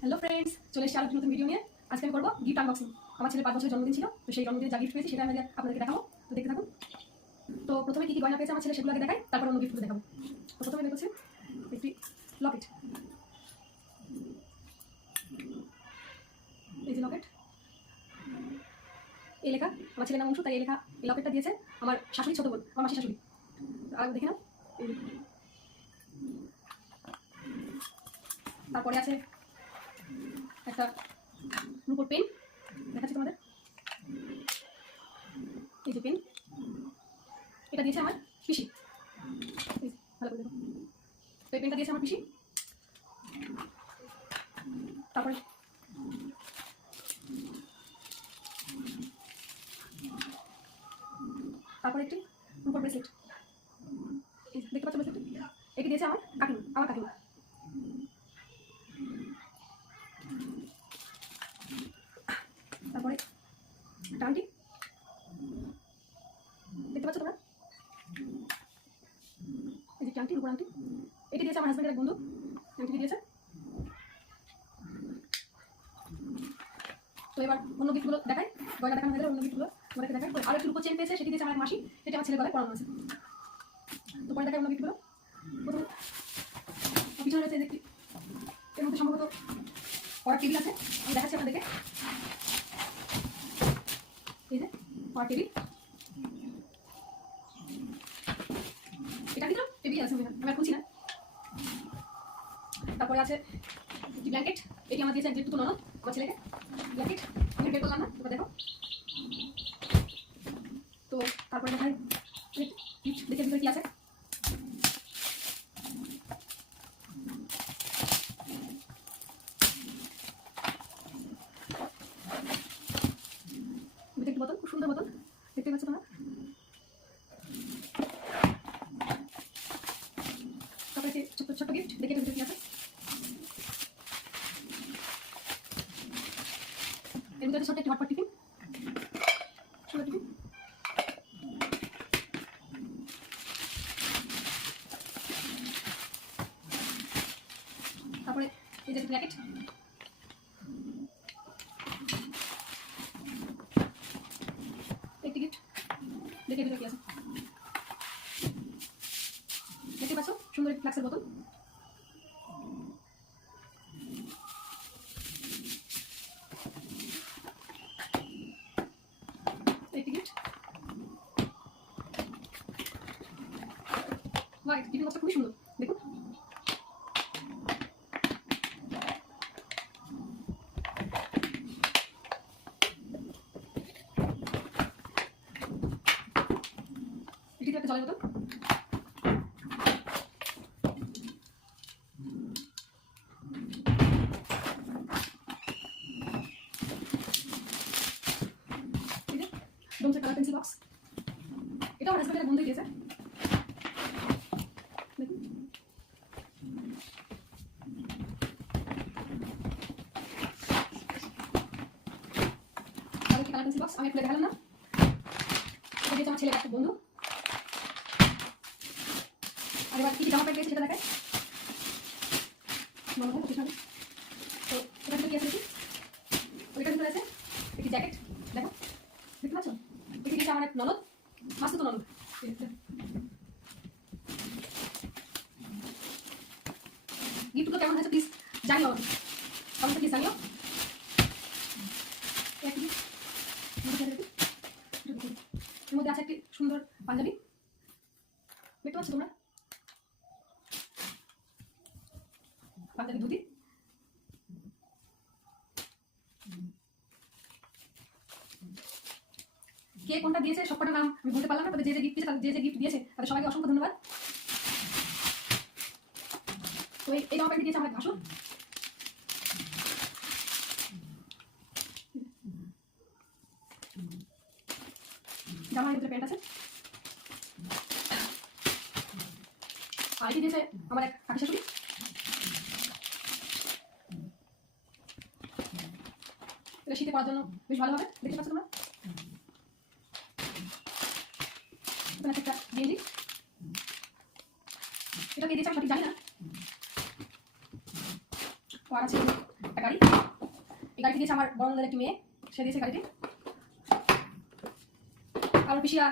Hello friends, চলে এসেছি আরেকটি নতুন ভিডিও নিয়ে। আজকে আমি করবো গিফট আনবক্সিং। আমার ছেলের 5 বছরের জন্মদিন ছিল, তো সেই জন্মদিনে যা গিফট পেয়েছি সেটা আমি আপনাদেরকে দেখাবো। তো দেখতে থাকুন। তো প্রথমে কি কি গয়না পেয়েছে আমার ছেলে সেগুলো আগে দেখাই, তারপর অন্য গিফটগুলো দেখাবো। তো প্রথমে বের করছি একটি লকেট। এই যে লকেট, এই লেখা আমার ছেলের নাম অংশু, তাই এই লেখা এই লকেটটা দিয়েছে আমার শাশুড়ি, ছোট বোন, আমার মাসি শাশুড়ি। আর দেখে নাও। তারপরে আছে একটা রুপোর পেন, দেখাচ্ছি তোমাদের। এই যে পেন, এটা দিয়েছে আমার পিসি। ভালো করে দেখো, তো এই পেনটা দিয়েছে আমার পিসি। তারপরে তারপরে একটি রুপোর ব্রেসলেট, দেখতে পাচ্ছ ব্রেসলেটটা, এটি দিয়েছে আমার কাকিমা। তারপরে একটা আংটি, দেখতে পাচ্ছ তোমরা, এই যে আংটি, রুপোর আংটি, এটি দিয়েছে আমার হাজব্যান্ডের এক বন্ধু, আংটি দিয়েছে। তো এবার অন্য গিফটগুলো দেখাই, গয়না দেখানো হয়ে গেলে অন্য গিফটগুলো তোমাদেরকে দেখাই। আর একটু রুপোর চেন পেয়েছে, সেটি দিয়েছে আমার মাসি, সেটা আমার ছেলে গলায় পরানো আছে। তো পরে দেখাই অন্য গিফটগুলো। প্রথম পিছনে রয়েছে দেখি, এর মধ্যে সম্ভবত পড়ার টেবিল আছে, আমি দেখাচ্ছি আপনাদেরকে। এই যে পড়ার টেবিল, এটা কিন্তু টেবিল আছে, আমি আর খুলছি না। তারপরে আছে একটি ব্ল্যাঙ্কেট, এটি আমার দিয়েছে একটু ননদ আমার ছেলেকে। ব্ল্যাঙ্কেট আমি বের করলাম না, তোমরা দেখো। তো তারপরে দেখাই দেখে ভিতরে কি আছে। একটি বোতল, খুব সুন্দর বোতল, দেখতে পাচ্ছ তোমরা। তারপরে একটি ছোট্ট গিফট, দেখে ভিতরে কি আছে। এর ভিতরে ছোট্ট একটি হটপট টিফিন, সুন্দর টিফিন। তারপরে এই যে প্যাকেট, একটি গিফট, দেখে ভিতরে কি আছে। দেখতে পাচ্ছ সুন্দর একটি ফ্লাক্সের বোতল। একটি গিফট, বাহ, টিফিন বক্সটা খুবই সুন্দর, দেখুন। এটি একটা জলের বোতল। ডোমসের কালার পেন্সিল বক্স, এটা আমার হাজব্যান্ডের বন্ধুই দিয়েছে, দেখুন। আর একটি কালার পেন্সিল বক্স, আমি খুলে দেখালাম না, এটা দিয়েছে আমার ছেলের একটা বন্ধু। আর এবার কি জামা প্যান্ট পেয়েছি সেটা দেখায়, মনে হয় পিছনে। তো এটা কি আছে, ওইটার ভিতরে আছে একটি জ্যাকেট, দেখো, দেখতে পাচ্ছ। এটি দিয়েছে আমার এক ননদ, মাসুতো ননদ। গিফটগুলো কেমন হয়েছে প্লিজ জানিও, কমেন্টে প্লিজ জানিও। এর মধ্যে আছে একটি সুন্দর পাঞ্জাবি, দেখতে পাচ্ছ তোমরা, পাঞ্জাবি ধুতি। কে কোনটা দিয়েছে সবকটার নাম আমি বলতে পারলাম না, তবে যে যে গিফট দিয়েছে তাদের সবাইকে অসংখ্য ধন্যবাদ। তো এই জামা প্যান্ট দিয়েছে আমার ভাসুর। জামার ভিতরে প্যান্ট আছে। আর এটি দিয়েছে আমার এক কাকি শাশুড়ি, এটা শীতে পরার জন্য বেশ ভালো হবে, দেখতে পাচ্ছ তোমরা। এখানে একটা গেঞ্জি, এটা দিয়ে দিয়েছে আমি সঠিক জানি না। আর আছে একটা গাড়ি। এই গাড়িটি দিয়েছে আমার বড় নন্দের একটি মেয়ে, সে দিয়েছে গাড়িটি। আর ওর পিসিয়া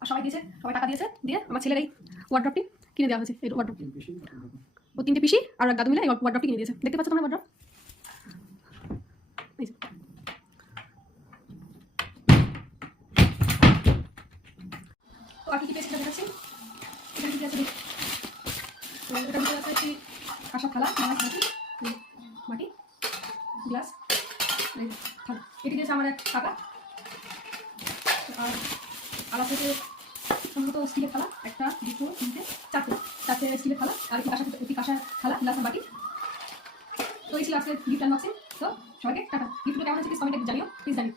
আর সবাই দিয়েছে, সবাই টাকা দিয়েছে, দিয়ে আমার ছেলের এই ওয়ার্ড্রপটি কিনে দেওয়া হয়েছে। এই ওয়ার্ড্রপ ও 3টে পিসি আর এক দাদু মিলে এই ওয়ার্ড্রপটি কিনে দিয়েছে। দেখতে পাচ্ছ তোমরা ওয়ার্ড্রপ? তো আর কি পেয়েছে দেখাচ্ছি। এখানে কি আছে এটা ভিতরে আছে একটি কাঁসার থালা, মাটি, গ্লাস, থালা। এটি দিয়েছে আমার এক কাকা। আর আছে সম্ভবত স্টিলের থালা, 1 2 3 4টে স্টিলের থালা, আর একটি কাঁসার থালা, গ্লাস আর বাটি। তো এই ছিল আজকে গিফট আনবক্সিং। তো সবাইকে টাটা। গিফটগুলো কেমন হচ্ছে প্লিজ কমেন্টে জানিও, প্লিজ জানিও।